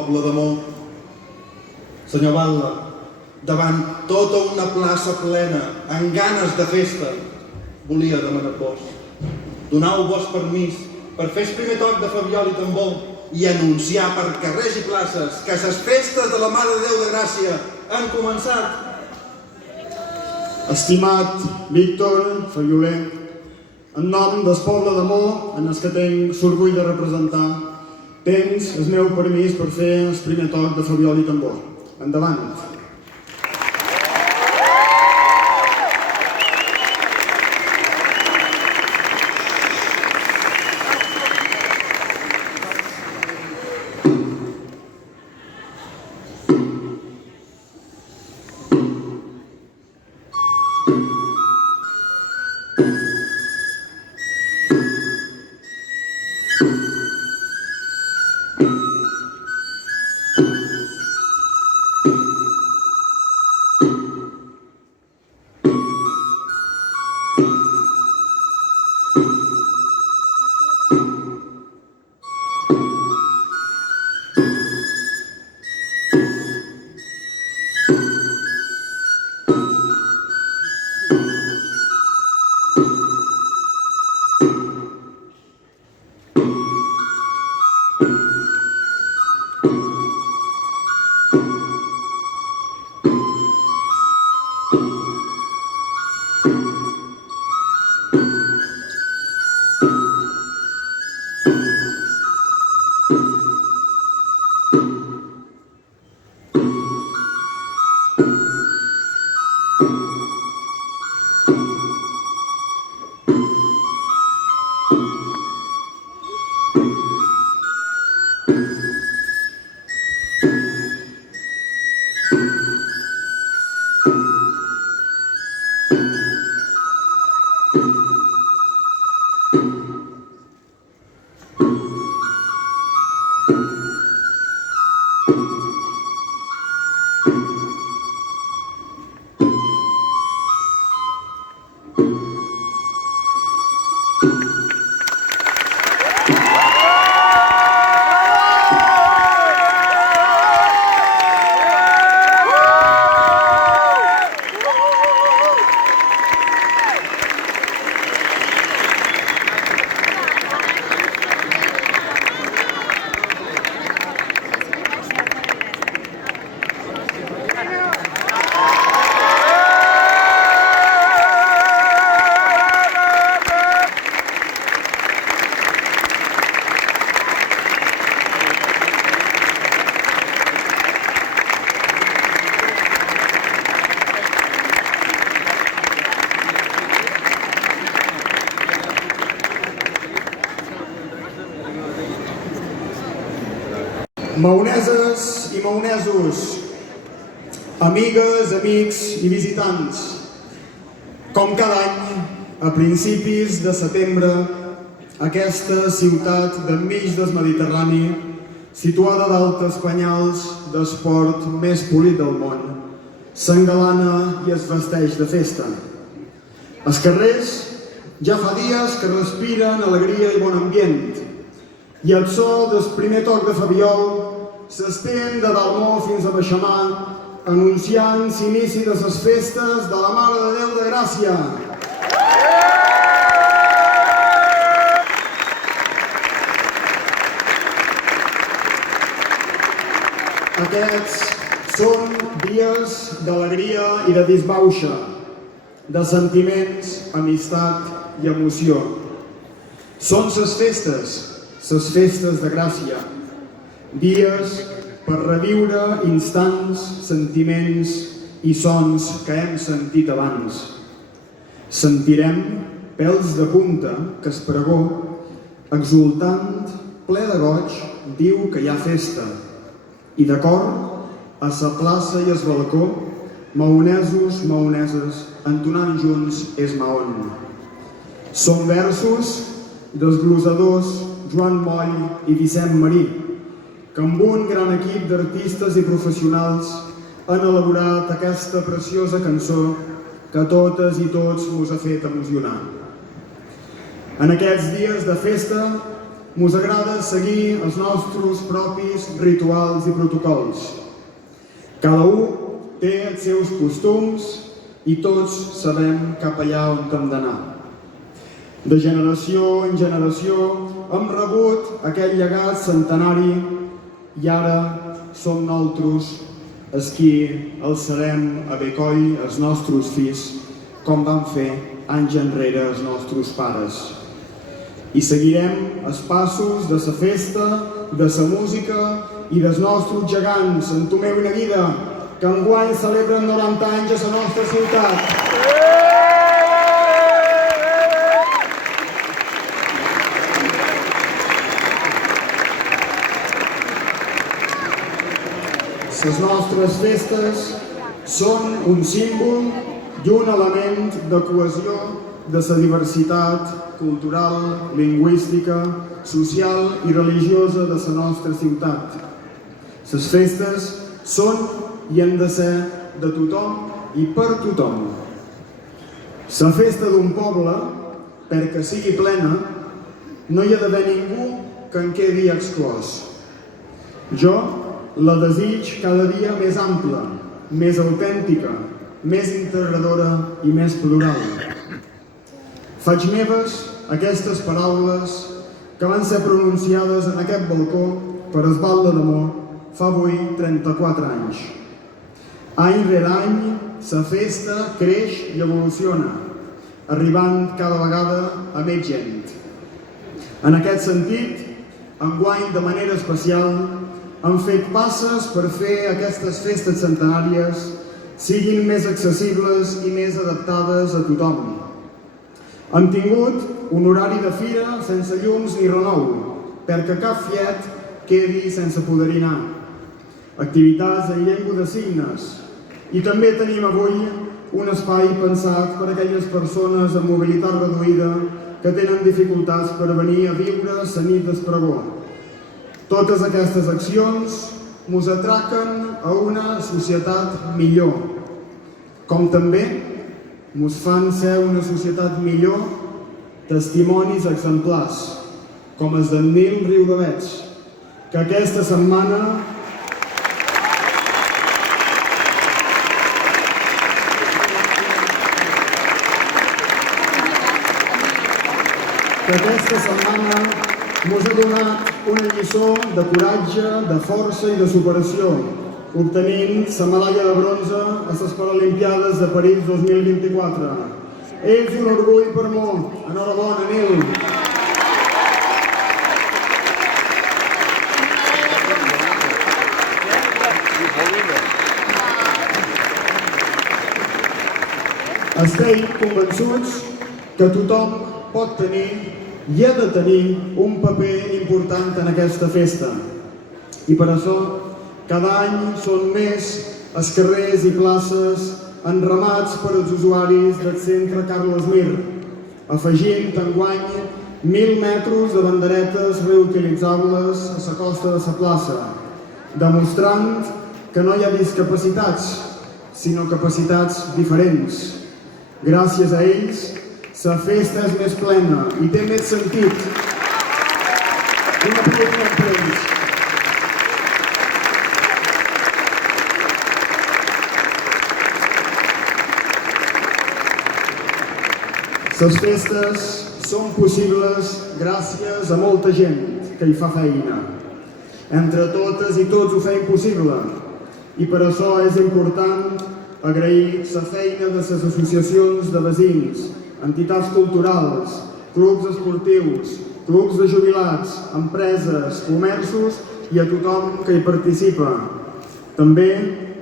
Pobla d'Amor. Senyor Batlle, davant tota una plaça plena, amb ganes de festa, volia demanar vos. Donau-vos permís per fer el primer toc de Fabiol i tambor i anunciar per carrers i places que les festes de la Mare de Déu de Gràcia han començat. Estimat Víctor Fabioler, en nom del Poble d'Amor, en el que tenc l'orgull de representar, tens el meu permís per fer el primer toc de Fabiol i tambor. Endavant. Maoneses i maonesos, amigues, amics i visitants, com cada any, a principis de setembre, aquesta ciutat d'enmig del Mediterrani, situada dalt els penyals d'esport més polit del món, s'engalana i es vesteix de festa. Els carrers ja fa dies que respiren alegria i bon ambient, i el so del primer toc de Fabiol s'estén de Dalmor fins a Baixamar, anunciant l'inici de les festes de la Mare de Déu de Gràcia. Aquests són dies d'alegria i de disbauxa, de sentiments, amistat i emoció. Són les festes de Gràcia, dies per reviure instants, sentiments i sons que hem sentit abans. Sentirem pèls de punta que es pregó, exultant, ple de goig, diu que hi ha festa. I d'acord, a sa plaça i al balcó, maonesos, maoneses, entonant junts és Mahon. Són versos dels glosadors Joan Moll i Vicent Marí, que amb un gran equip d'artistes i professionals han elaborat aquesta preciosa cançó que a totes i tots us ha fet emocionar. En aquests dies de festa mos agrada seguir els nostres propis rituals i protocols. Cada un té els seus costums i tots sabem cap allà on hem d'anar. De generació en generació hem rebut aquest llegat centenari i ara som nosaltres els qui els serem a becoll els nostres fills, com van fer anys enrere els nostres pares. I seguirem els passos de la festa, de la música i dels nostres gegants, en Tomeu i Neguida, que enguany celebren 90 anys a la nostra ciutat. Les nostres festes són un símbol i un element de cohesió de la diversitat cultural, lingüística, social i religiosa de la nostra ciutat. Les festes són i han de ser de tothom i per tothom. La festa d'un poble, perquè sigui plena, no hi ha d'haver ningú que en quedi exclòs. Jo la desig cada dia més ampla, més autèntica, més integradora i més plural. Faig meves aquestes paraules que van ser pronunciades en aquest balcó per el Batlle d'Amor fa avui 34 anys. Any rere any, la festa creix i evoluciona, arribant cada vegada a més gent. En aquest sentit, enguany de manera especial, hem fet passes per fer aquestes festes centenàries siguin més accessibles i més adaptades a tothom. Hem tingut un horari de fira sense llums ni renou, perquè cap fiet quedi sense poder-hi anar. Activitats en llengua de signes. I també tenim avui un espai pensat per a aquelles persones amb mobilitat reduïda que tenen dificultats per venir a viure la nit d'Espregó. Totes aquestes accions mos atraquen a una societat millor, com també mos fan ser una societat millor testimonis exemplars, com els d'en Nil Riudavets, que aquesta setmana mos ha donat una lliçó de coratge, de força i de superació, obtenint la medalla de bronze a les Paralimpiades de París 2024. És un orgull per molt. Enhorabona, Nil! Estem convençuts que tothom pot tenir i ha de tenir un paper important en aquesta festa. I per això, cada any són més els carrers i places enramats per als usuaris del centre Carles Mir, afegint enguany 1.000 metres de banderetes reutilitzables a la costa de la plaça, demostrant que no hi ha discapacitats, sinó capacitats diferents. Gràcies a ells, la festa és més plena i té més sentit. Un aplaudiment per ells. Les festes són possibles gràcies a molta gent que hi fa feina. Entre totes i tots ho feim possible. I per això és important agrair la feina de les associacions de veïns, entitats culturals, clubs esportius, clubs de jubilats, empreses, comerços i a tothom que hi participa. També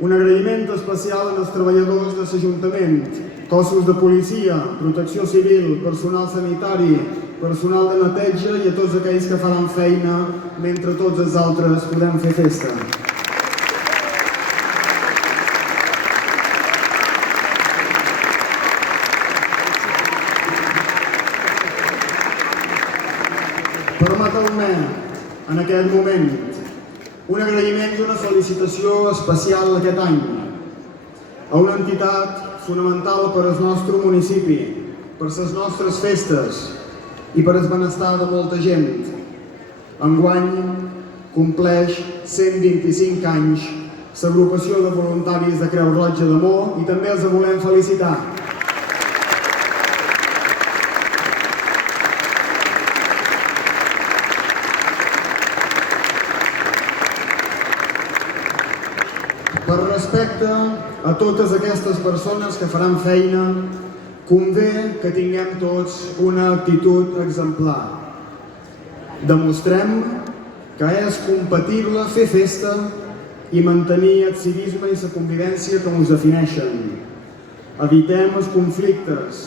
un agraïment especial als treballadors de l'Ajuntament, cossos de policia, protecció civil, personal sanitari, personal de neteja i a tots aquells que faran feina mentre tots els altres podem fer festa. Permeteu-me, en aquest moment, un agraïment i una felicitació especial aquest any a una entitat fonamental per al nostre municipi, per les nostres festes i per al benestar de molta gent, Enguany compleix 125 anys l'agrupació de voluntaris de Creu Roja de Mo i també els volem felicitar. Per respecte a totes aquestes persones que faran feina, convé que tinguem tots una actitud exemplar. Demostrem que és compatible fer festa i mantenir el civisme i la convivència que ens defineixen. Evitem els conflictes,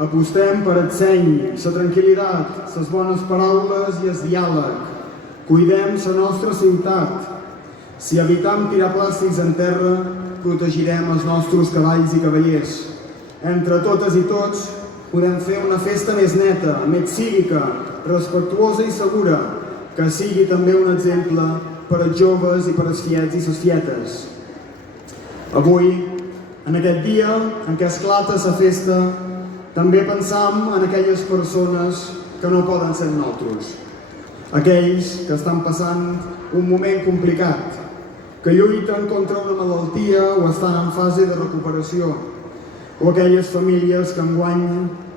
apostem per el seny, la tranquil·litat, les bones paraules i el diàleg. Cuidem la nostra ciutat. Si evitam tirar plàstics en terra, protegirem els nostres cavalls i cavallers. Entre totes i tots podem fer una festa més neta, més cívica, respectuosa i segura, que sigui també un exemple per als joves i per als fiets i les fietes. Avui, en aquest dia en què esclata la festa, també pensam en aquelles persones que no poden ser nosaltres. Aquells que estan passant un moment complicat, que lluiten contra una malaltia o estan en fase de recuperació, o aquelles famílies que enguany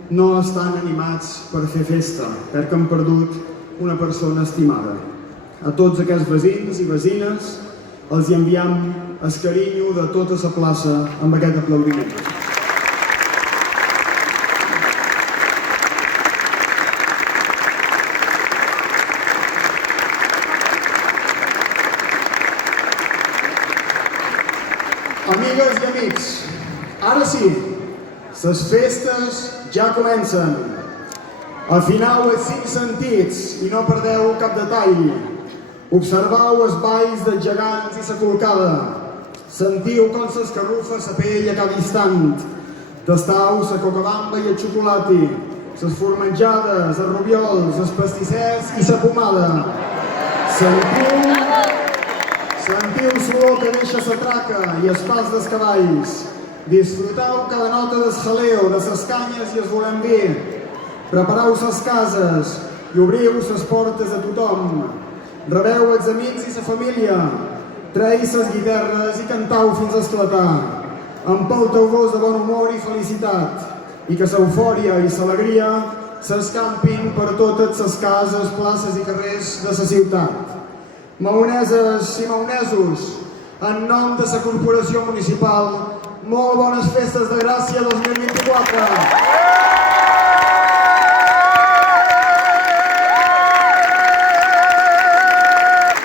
no estan animats per fer festa, perquè han perdut una persona estimada. A tots aquests veïns i veïnes els enviem el carinyo de tota la plaça amb aquest aplaudiment. Amigues i amics, ara sí, les festes ja comencen. Afinau els 5 sentits i no perdeu cap detall. Observau els balls dels gegants i la colcada. Sentiu com s'escarrufa la pell a cada instant. Tastau la cocabamba i el xocolati, les formatjades, els rubiols, els pastissers i la pomada. Sentiu suor que deixa la traca i els pas dels cavalls. Disfrutau cada nota del jaleo, de les canyes i el volem vi. Prepareu les cases i obriu les portes a tothom. Rebeu els amics i la família. Treu les guitarres i cantau fins a esclatar. Empelteu-vos de bon humor i felicitat. I que l'eufòria i l'alegria s'escampin per totes les cases, places i carrers de la ciutat. Maoneses i maonesos, en nom de la Corporació Municipal, molt bones festes de Gràcia 2024!